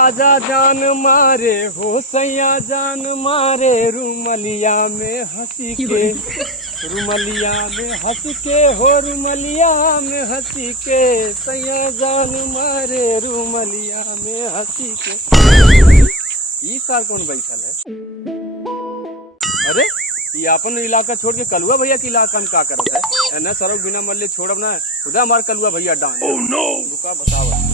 राजा जान मारे हो सैया जान मारे रुमलिया में हंसी के रुमलिया में हंस के हो रुमलिया में हंसी के सैया जान मारे रुमलिया में हंसी के। ये सार कौन बैठल है? अरे ये अपन इलाका छोड़ के कलुआ भैया के इलाका में क्या करता है? न सड़क बिना मल्ले छोड़ब ना खुदा हमार कलुआ भैया डांस। रुका बताओ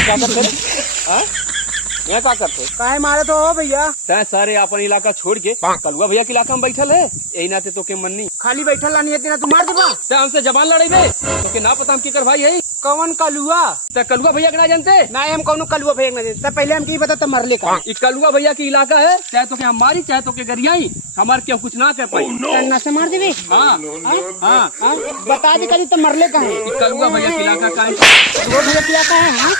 क्या करते? यहाँ क्या करते? काहे मारे तो हो भैया? सारे अपन इलाका छोड़ के कलुआ भैया के इलाका में बैठल है, यही नाते तो के मननी खाली बैठल नहीं है तू मार देबा। हमसे जबान लड़ेबे तो के ना पता हम की कर भाई है कौन कलुआ? कलुआ भैया के ना जानते? ना हम कौन कलुआ भैया ना जानते। पहले हम की बता तो मरले का कलुआ भैया की इलाका है, चाहे तो के हम मारी चाहे तो के गरियाई हमारे क्या कुछ ना कर पाई। ना से मार देबे। हाँ हाँ बता दे कभी तो मरले का है। कलुआ भैया के इलाका का है, वो भैया के इलाका है। हाँ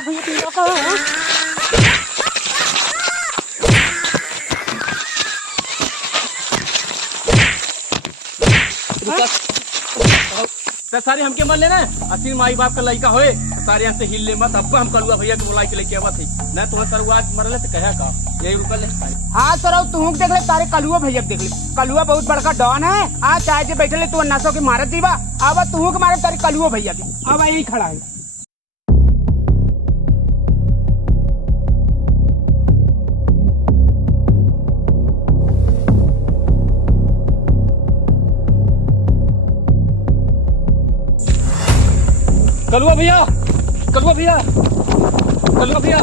वो भैया के इलाका है। सारे हमके मर लेना असीम माई बाप का लड़का होए सारे यहाँ से हिल ले मत। अब हम कलुआ भैया के बुलाई के लेके आवा थी न तुम्हें सर आज मरले तो कहे का यही रुकल है। हाँ सर तू देख ले तारे कलुआ भैया देख ले। कलुआ बहुत बड़का डॉन है। आज चाहे जे बैठे ले तू अन्नासों के मारत दीवा। अब तू के मारे तारे कलुआ भैया की। अब यही खड़ा है। कलुआ भैया कलुआ भैया कलुआ भैया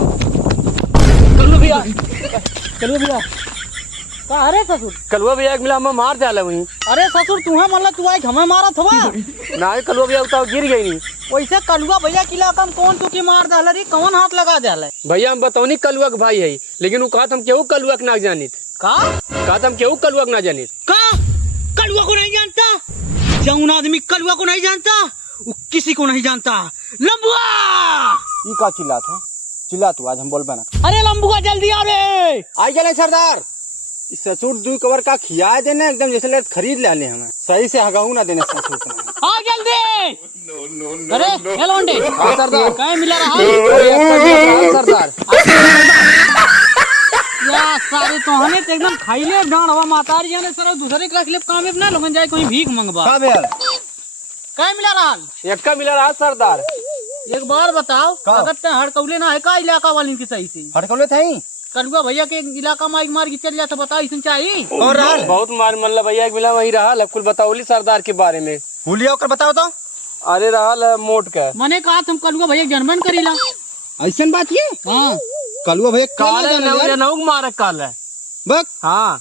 कलुआ भैया कलुआ भैया का अरे ससुर कलुआ भैया एक मिला हम मार डाले वहीं। अरे ससुर तू मतलब तू आई हमें मारा था ना कलुआ भैया उतार गिर गई नहीं। वैसे कलुआ भैया के इलाका में कौन तू की मार डाल रही कौन हाथ लगा डाल? भैया हम बताओ नहीं कलुआ के भाई है लेकिन वो कहा हम केहू कलुआ के ना जानित। कहा हम केहू कलुआ के ना जानित। कलुआ को नहीं जानता? जौन आदमी कलुआ को नहीं जानता वो किसी को नहीं जानता। लंबुआ ये का चिल्लात है? चिल्ला तू आज हम बोल बना। अरे लंबुआ जल्दी आ रे। आई चले सरदार। इस ससुर दू कवर का खिया देने एकदम जैसे ले खरीद ले हमें सही से हगाऊ ना देने ससुर को। आ जल्दी। अरे हेलो अंडे सरदार कहीं मिला रहा सरदार या सारे तो हने एकदम खाइले डांड हवा मातारी जाने सर दूसरे क्लास ले काम में ना लगन जाए कोई भीख मंगवा। का भेल? कहीं मिला रहा? एक का मिला रहा सरदार। एक बार बताओ अगर हड़कौले ना है का इलाका वाली की सही से हड़कौले थई कलुआ भैया के इलाका में मार के चल जाता बताओ इसमें चाहिए और रहल बहुत मार मल्ला भैया एक मिला वही रहा कुल बताओली सरदार के बारे में। हुलिया ओकर बताओ तो। अरे रहल मोट का मैंने कहा तुम कलुआ भैया जन्मन करीला। ऐसन बात ये हाँ कलुआ भैया काले नौक मारक काल है बक। हाँ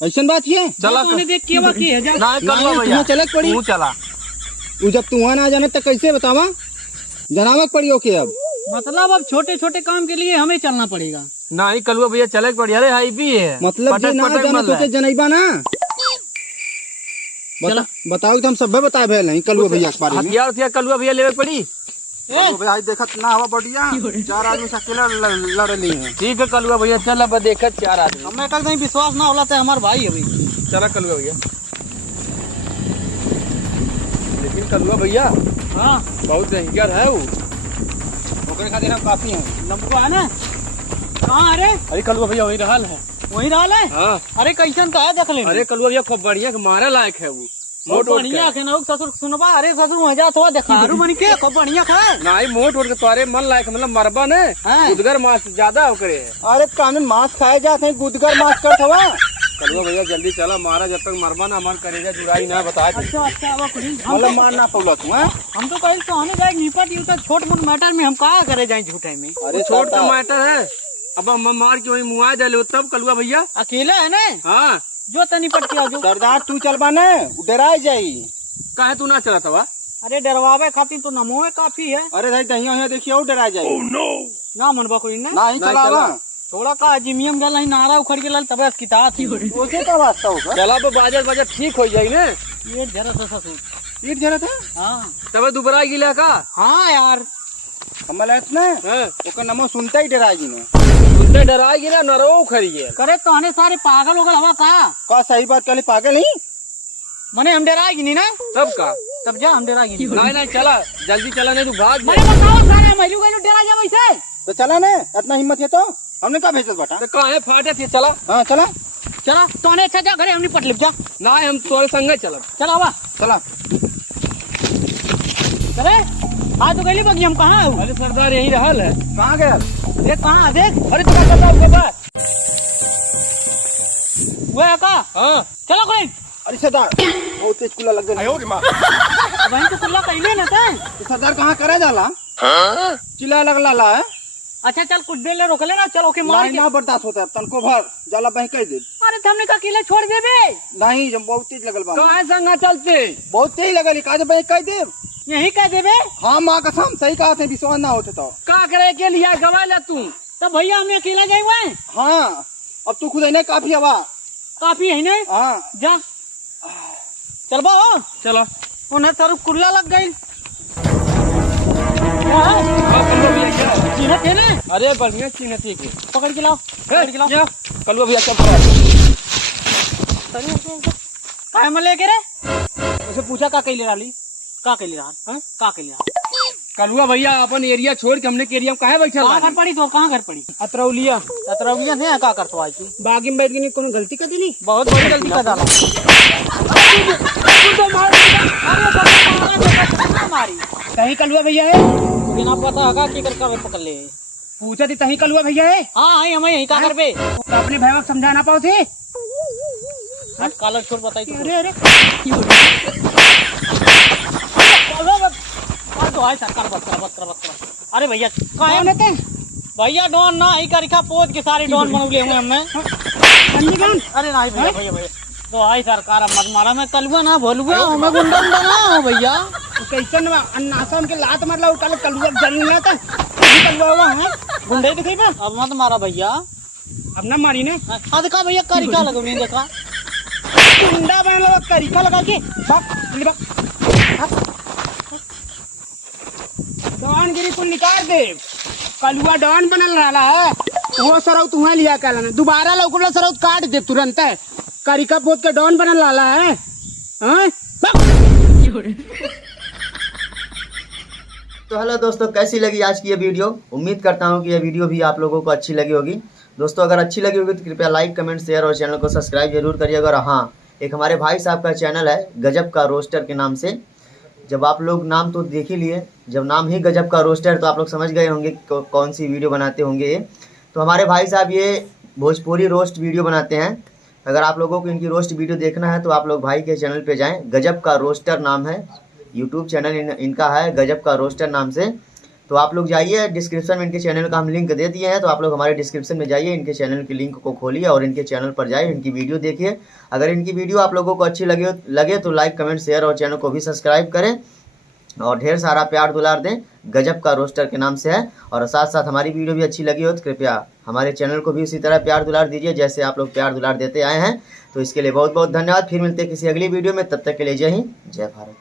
ऐसन बात ये चला देख के बाकी है जा। ना कलुआ भैया चलक पड़ी तू चला जब तू वहाँ ना जाने तो कैसे बतावा जनावक पड़ी ओके। अब मतलब अब छोटे छोटे काम के लिए हमें चलना पड़ेगा। ना ही कलुआ भैया चले पड़ी। अरे हाई भी है मतलब जे ना जाना तो के जनैबा ना बताओ तो हम सब बता भेल नहीं कलुआ भैया के बारे में। हथियार हथियार कलुआ भैया लेवे पड़ी। भाई देखत ना हवा बढ़िया 4 आदमी से अकेला लड़ ली है। ठीक है कलुआ भैया चल अब देखत 4 आदमी। हमें कल विश्वास ना होला तो हमारे भाई अभी चला कलुआ भैया। लेकिन कलुआ भैया हाँ बहुत डेंजर है वो। ओकरे खातिर हम काफी हैं। लंबुआ है ना? कहाँ? अरे कलुआ भैया वही रहल है। वही रहा है। हाँ अरे कैसन का है देख ले। अरे कलुआ भैया खूब बढ़िया मारे लायक है वो। मोट बढ़िया के ना ससुर सुनबा। अरे ससुर मजा तो देखारू बन के खूब बढ़िया खा ना ही मोट के तुम्हारे मन लायक मतलब मरबा ने गुदगर मांस ज्यादा होकरे है। अरे कानून मांस खाए जाते हैं गुदगर मांस कर हवा। कलुआ भैया जल्दी चला मारा जब तक मरबा ना मन करेगा जुड़ाई ना बता। अच्छा अच्छा मतलब मार ना पौला तू है। हम तो कहीं तो हमें जाए निपट यू तो छोट मोट मैटर में हम कहा करे जाए झूठे में। अरे छोट का मैटर है अब हम मार के वही मुआ डाले तब कलुआ भैया अकेला है ना? हाँ जो तो निपट के आजो। सरदार तू चलबा ना डराई जाई। काहे तू ना चला था? अरे डरवावे खातिर तो नमो है काफी है। अरे भाई दहिया देखिए और डरा जाए। ना मनबा कोई ना नहीं चला थोड़ा का जिमियम गल नारा उखड़ के लाल तब किताब थी ओसे का वास्ता होगा। चला बाजार बाजार ठीक हो जाये ना। ये जरा सा ससुर पीट जरा था। हाँ तब दुबरा गिला का। हाँ यार कमल है ना ओकर नाम सुनता ही डराएगी ना। सुनते डराएगी ना, नरो खरी है। करे कहने सारे पागल हो गए हवा का सही बात कहले पागल नहीं। का सही बात कहले पागल ही। का सही बात कहले पागल नहीं। का सही बात कहले पागल नहीं। का सही बात कहले पागल नहीं। मने हम डराएगी नहीं ना, सब का तब जा हम डराएगी नहीं। नहीं नहीं चला, जल्दी चला नहीं तो भाग मने बताओ सारे महिलू गइलो डरा जा वैसे। तो चला ने, इतना हिम्मत है तो हमने कहा भेजत बेटा। तो कहाँ फाटे थे, चला हाँ चला चला तोने अच्छा जा घरे हमनी पटलिप जा। ना हम तोरे संगे चलब। चला आवा चला। चले आज तो गइली बगी हम कहां है? अरे सरदार यही रहल है। कहाँ गया? देख कहां देख। अरे तुम चलता उसके बाद। वो है का? हाँ चलो कोई। अरे सरदार बहुत तेज कुल्ला लग गया। अब हम तो कुल्ला कइले ना थे। तो सरदार कहाँ करे जाला? चिल्ला लग लाला है। अच्छा चल कुछ देर ले रोक लेना, चलो के मार नहीं के। ना बर्दाश्त होता है, तनको भर जाला बह कह दे। अरे हमने का किले छोड़ देबे। नहीं जब बहुत तेज लगल बा। कहाँ संगा चलते? बहुत तेज लगल काज बह कह दे। यही कह देबे। हाँ माँ कसम सही कहा थे, विश्वास ना होते तो। का करे के लिए गवा ले तू? तो भैया हमें अकेला जाए हाँ अब तू खुद है काफी हवा। काफी है ना। हाँ जा चल बा चलो। उन्हें सर कुल्ला लग गई। कलुआ भैया क्या? चीना थे ना। अरे बढ़िया चीन थी के। पकड़ के लाओ पकड़ के लाओ। कलुआ भैया सब काय में लेके रे उसे पूछा का कइले राली का कइले रहा हां का कइले रहा। कलुआ भैया अपन एरिया छोड़ के हमने के एरिया में काहे बैठल कहां घर बानी? पड़ी तो कहां घर पड़ी? अतरौलिया। अतरौलिया ने का करतो आई थी बागी में बैठ के कोनो गलती कर दी नहीं? बहुत बड़ी गलती कर डाला। तू तो मार मारी तही कलुआ भैया है। मुझे ना पता होगा कि करका पकड़ ले। पूछा थी तही कलुआ भैया है। हां हां हमें यही का कर पे तो अपने भाई को समझा ना पाओ थे। हट कालर छोड़ बताई तो। अरे अरे तो है सरकार बत। अरे भैया कहाँ है? भैया डॉन ना ही करिका पोत के सारे डॉन बनौले हुए हमें। अरे नहीं भैया भैया भैया तो आई सरकार मत मारा मैं कलुआ ना भोलुआ हमें गुंडा ना हो भैया। कैसन अन्नासम के लात मारला कल कलुआ जरूर ना था। कलुआ हुआ है गुंडे दिखे पे अब मत मारा भैया। अब ना मारी ने। हाँ देखा भैया करिका लगा नहीं देखा गुंडा बना लगा तरीका लगा के डॉन गिरी कुल निकाल दे। कलुआ डॉन बनल रहा है वो सरौ तुम्हें लिया कल दोबारा लौकुला सरौ काट दे तुरंत है। करिका पोत के डॉन बनल रहा है। हाँ? तो हेलो दोस्तों, कैसी लगी आज की ये वीडियो? उम्मीद करता हूँ कि ये वीडियो भी आप लोगों को अच्छी लगी होगी। दोस्तों अगर अच्छी लगी होगी तो कृपया लाइक कमेंट शेयर और चैनल को सब्सक्राइब जरूर करिएगा। और हाँ, एक हमारे भाई साहब का चैनल है गजब का रोस्टर के नाम से। जब आप लोग नाम तो देख ही लिए, जब नाम ही गजब का रोस्टर तो आप लोग समझ गए होंगे कौन सी वीडियो बनाते होंगे ये। तो हमारे भाई साहब ये भोजपुरी रोस्ट वीडियो बनाते हैं। अगर आप लोगों को इनकी रोस्ट वीडियो देखना है तो आप लोग भाई के चैनल पे जाएं। गजब का रोस्टर नाम है, यूट्यूब चैनल इनका है गजब का रोस्टर नाम से। तो आप लोग जाइए, डिस्क्रिप्शन में इनके चैनल का हम लिंक दे दिए हैं। तो आप लोग हमारे डिस्क्रिप्शन में जाइए, इनके चैनल की लिंक को खोलिए और इनके चैनल पर जाइए, इनकी वीडियो देखिए। अगर इनकी वीडियो आप लोगों को अच्छी लगे तो लाइक कमेंट शेयर और चैनल को भी सब्सक्राइब करें और ढेर सारा प्यार दुलार दें। गजब का रोस्टर के नाम से है। और साथ साथ हमारी वीडियो भी अच्छी लगी हो तो कृपया हमारे चैनल को भी उसी तरह प्यार दुलार दीजिए जैसे आप लोग प्यार दुलार देते आए हैं। तो इसके लिए बहुत बहुत धन्यवाद। फिर मिलते हैं किसी अगली वीडियो में, तब तक के लिए जय हिंद जय भारत।